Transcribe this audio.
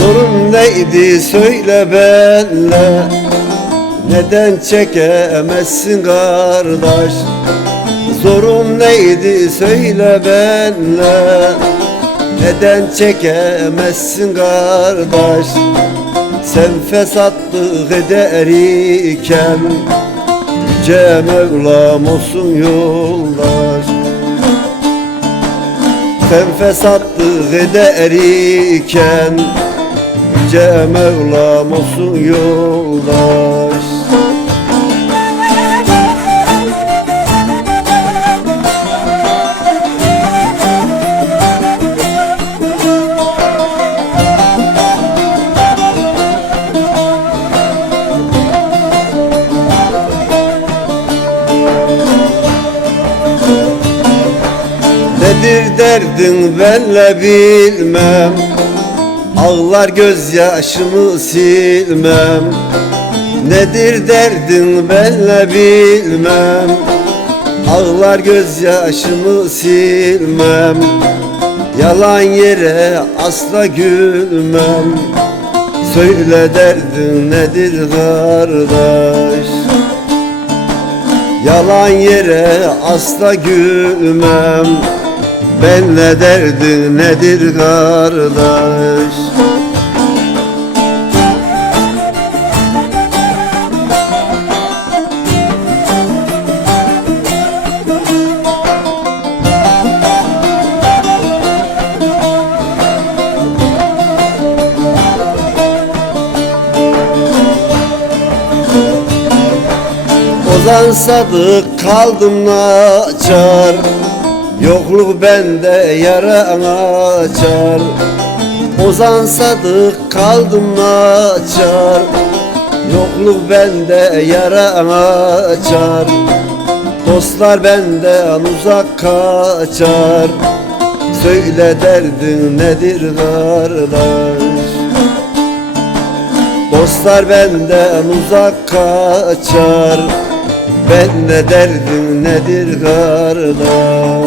Sorun neydi söyle benle, neden çekemezsin kardeş? Sorun neydi söyle benle, neden çekemezsin kardeş? Sen fesatlık eder iken Yüce Mevlam olsun yoldaş. Sen fesatlık eder iken Yüce Mevlam olsun yoldaş. Nedir derdin benle bilmem, ağlar gözyaşımı silmem. Nedir derdin benle bilmem, ağlar gözyaşımı silmem. Yalan yere asla gülmem, söyle derdin nedir kardeş? Yalan yere asla gülmem, benle derdin nedir kardeş? Ozan Sadık kaldım naçar, yokluk bende yara açar. Ozan Sadık kaldım naçar, yokluk bende yara açar. Dostlar benden uzak kaçar, söyle derdin nedir kardeş? Dostlar benden uzak kaçar, ben ne derdim nedir kardeş?